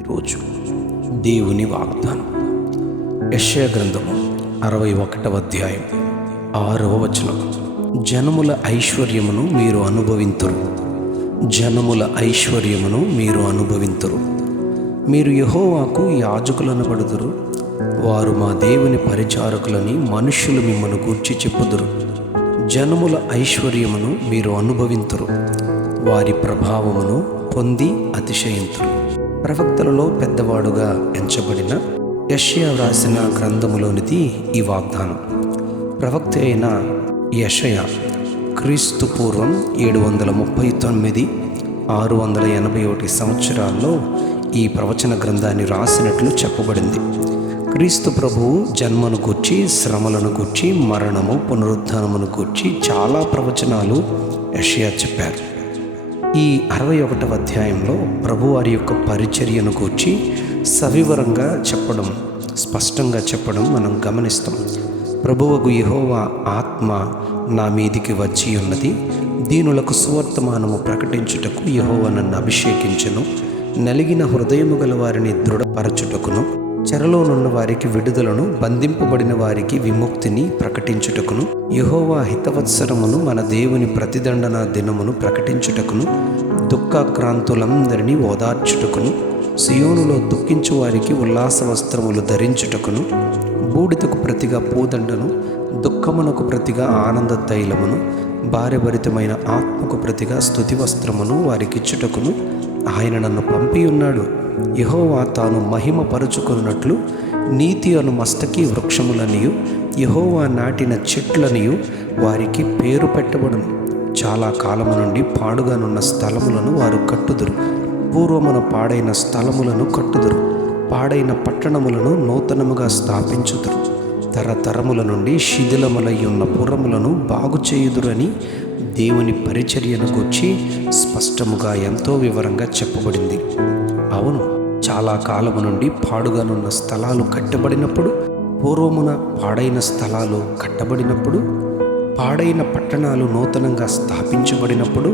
ఈరోజు దేవుని వాగ్దానం యెషయా గ్రంథము 61వ అధ్యాయం 6వ వచనం. జనముల ఐశ్వర్యమును మీరు అనుభవింతురు, జనముల ఐశ్వర్యమును మీరు అనుభవింతురు. మీరు యెహోవాకు యాజకులనబడుదురు, వారు మా దేవుని పరిచారకులని మనుష్యులు మిమ్మల్ని గూర్చి చెప్పుదురు. జనముల ఐశ్వర్యమును మీరు అనుభవింతురు, వారి ప్రభావమును పొంది అతిశయింతురు. ప్రవక్తలలో పెద్దవాడుగా ఎంచబడిన యెషయా వ్రాసిన గ్రంథములోనిది ఈ వాగ్దానం. ప్రవక్త అయిన యెషయా క్రీస్తు పూర్వం 739 681 సంవత్సరాల్లో ఈ ప్రవచన గ్రంథాన్ని రాసినట్లు చెప్పబడింది. క్రీస్తు ప్రభువు జన్మను గూర్చి, శ్రమలను గూర్చి, మరణము, పునరుద్ధానమును గూర్చి చాలా ప్రవచనాలు యెషయా చెప్పారు. ఈ 61వ అధ్యాయంలో ప్రభువారి యొక్క పరిచర్యను గూర్చి సవివరంగా చెప్పడం, స్పష్టంగా చెప్పడం మనం గమనిస్తాం. ప్రభువగు యెహోవా ఆత్మ నా మీదికి వచ్చి ఉన్నది, దీనులకు సువర్తమానము ప్రకటించుటకు యెహోవా నన్ను అభిషేకించెను, నలిగిన హృదయము గల వారిని దృఢపరచుటకును, చెరలోనున్న వారికి విడుదలను, బంధింపబడిన వారికి విముక్తిని ప్రకటించుటకును, యెహోవా హితవత్సరమును మన దేవుని ప్రతిదండన దినమును ప్రకటించుటకును, దుఃఖాక్రాంతులందరినీ ఓదార్చుటకును, సియోనులో దుఃఖించు వారికి ఉల్లాస వస్త్రములు ధరించుటకును, బూడిదకు ప్రతిగా పూదండను, దుఃఖమునకు ప్రతిగా ఆనంద తైలమును, భార్యభరితమైన ఆత్మకు ప్రతిగా స్తుతి వస్త్రమును వారికిచ్చుటకును ఆయన నన్ను పంపి ఉన్నాడు. యెహోవా తాను మహిమ పరుచుకున్నట్లు నీతి అను మస్తకి వృక్షములనియు, యెహోవా నాటిన చెట్లనియు వారికి పేరు పెట్టబడును. చాలా కాలము నుండి పాడుగానున్న స్థలములను వారు కట్టుదురు, పూర్వమున పాడైన స్థలములను కట్టుదురు, పాడైన పట్టణములను నూతనముగా స్థాపించుదురు, తరతరముల నుండి శిథిలములై ఉన్న పురములను బాగు చేయుదురని దేవుని పరిచర్యను గూర్చి స్పష్టముగా ఎంతో వివరంగా చెప్పబడింది. అవును, చాలా కాలము నుండి పాడుగానున్న స్థలాలు కట్టబడినప్పుడు, పూర్వమున పాడైన స్థలాలు కట్టబడినప్పుడు, పాడైన పట్టణాలు నూతనంగా స్థాపించబడినప్పుడు,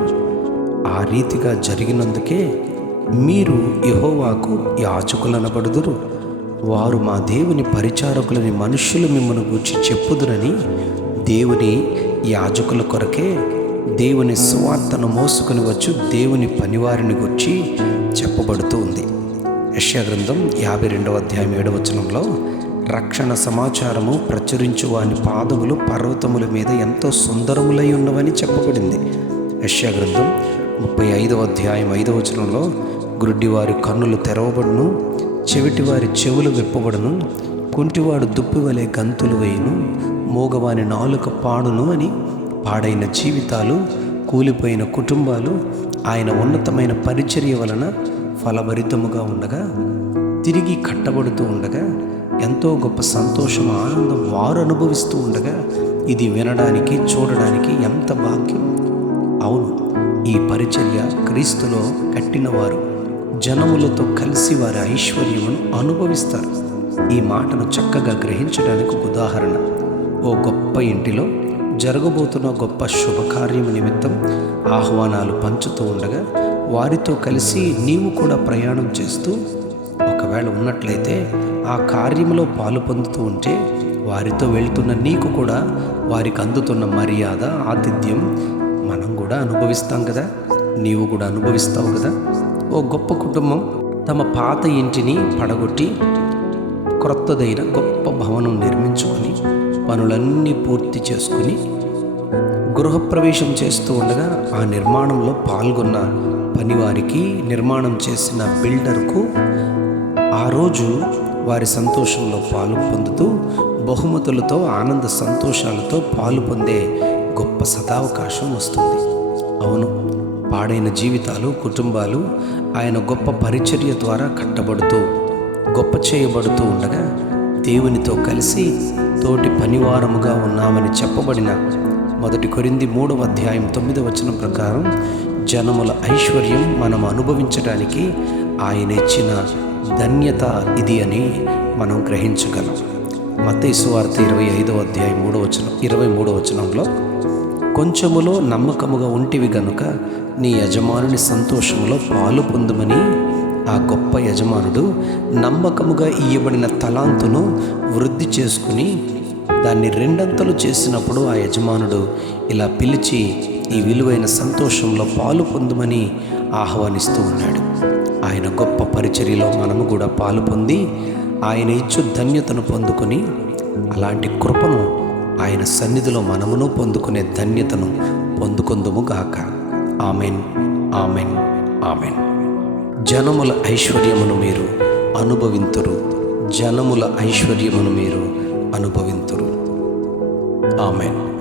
ఆ రీతిగా జరిగినందుకే మీరు యెహోవాకు యాజకులనబడుదురు, వారు మా దేవుని పరిచారకులని మనుష్యులు మిమ్మల్ని గూర్చి చెప్పుదురని దేవుని యాజకుల కొరకే దేవుని సువార్తను మోసుకొని వచ్చు దేవుని పనివారిని గురించి చెప్పబడుతూ ఉంది. యెషయా గ్రంథం 52వ అధ్యాయం 7వ వచనంలో రక్షణ సమాచారము ప్రచురించు వాని పాదములు పర్వతముల మీద ఎంతో సుందరములై ఉన్నవని చెప్పబడింది. యెషయా గ్రంథం 35వ అధ్యాయం 5వ వచనంలో గుడ్డివారి కన్నులు తెరవబడును, చెవిటివారి చెవులు విప్పబడును, కుంటివాడు దుప్పివలే గంతులు వేయును, మూగవాని నాలుక పాడును అని పాడైన జీవితాలు, కూలిపోయిన కుటుంబాలు ఆయన ఉన్నతమైన పరిచర్య వలన ఫలభరితముగా ఉండగా, తిరిగి కట్టబడుతూ ఉండగా, ఎంతో గొప్ప సంతోషం, ఆనందం వారు అనుభవిస్తూ ఉండగా, ఇది వినడానికి, చూడడానికి ఎంత భాగ్యం. అవును, ఈ పరిచర్య క్రీస్తులో కట్టినవారు జనములతో కలిసి వారి ఐశ్వర్యమును అనుభవిస్తారు. ఈ మాటను చక్కగా గ్రహించడానికి ఒక ఉదాహరణ. ఓ గొప్ప ఇంటిలో జరగబోతున్న గొప్ప శుభకార్యము నిమిత్తం ఆహ్వానాలు పంచుతూ ఉండగా, వారితో కలిసి నీవు కూడా ప్రయాణం చేస్తూ ఒకవేళ ఉన్నట్లయితే ఆ కార్యములో పాలు పొందుతూ ఉంటే, వారితో వెళ్తున్న నీకు కూడా వారికి అందుతున్న మర్యాద, ఆతిథ్యం మనం కూడా అనుభవిస్తాం కదా, నీవు కూడా అనుభవిస్తావు కదా. ఓ గొప్ప కుటుంబం తమ పాత ఇంటిని పడగొట్టి క్రొత్తదైన గొప్ప భవనం నిర్మించుకొని పనులన్నీ పూర్తి చేసుకుని గృహప్రవేశం చేస్తూ ఉండగా, ఆ నిర్మాణంలో పాల్గొన్న పనివారికి, నిర్మాణం చేసిన బిల్డర్కు ఆ రోజు వారి సంతోషంలో పాలు పొందుతూ బహుమతులతో, ఆనంద సంతోషాలతో పాలు పొందే గొప్ప సదావకాశం వస్తుంది. అవును, పాడైన జీవితాలు, కుటుంబాలు ఆయన గొప్ప పరిచర్య ద్వారా కట్టబడుతూ, గొప్ప చేయబడుతూ ఉండగా, దేవునితో కలిసి తోటి పనివారముగా ఉన్నామని చెప్పబడిన 1 కొరింథీ 3వ అధ్యాయం 9వ వచనం ప్రకారం జనముల ఐశ్వర్యం మనం అనుభవించడానికి ఆయన ఇచ్చిన ధన్యత ఇది అని మనం గ్రహించగలం. మత్తయి సువార్త 25వ అధ్యాయం 23వ వచనంలో కొంచెములో నమ్మకముగా ఉంటివి గనుక నీ యజమానుని సంతోషములో పాలు పొందుమని ఆ గొప్ప యజమానుడు నమ్మకముగా ఇయ్యబడిన తలాంతును వృద్ధి చేసుకుని దాన్ని రెండంతలు చేసినప్పుడు ఆ యజమానుడు ఇలా పిలిచి ఈ విలువైన సంతోషంలో పాలు పొందుమని ఆహ్వానిస్తూ ఉన్నాడు. ఆయన గొప్ప పరిచర్యలో మనము కూడా పాలు పొంది ఆయన ఇచ్చు ధన్యతను పొందుకొని అలాంటి కృపను ఆయన సన్నిధిలో మనమును పొందుకునే ధన్యతను పొందుకొందుము గాక. Amen, amen, amen. జనముల ఐశ్వర్యమును మీరు అనుభవింతురు, జనముల ఐశ్వర్యమును మీరు అనుభవింతురు. ఆమెన్.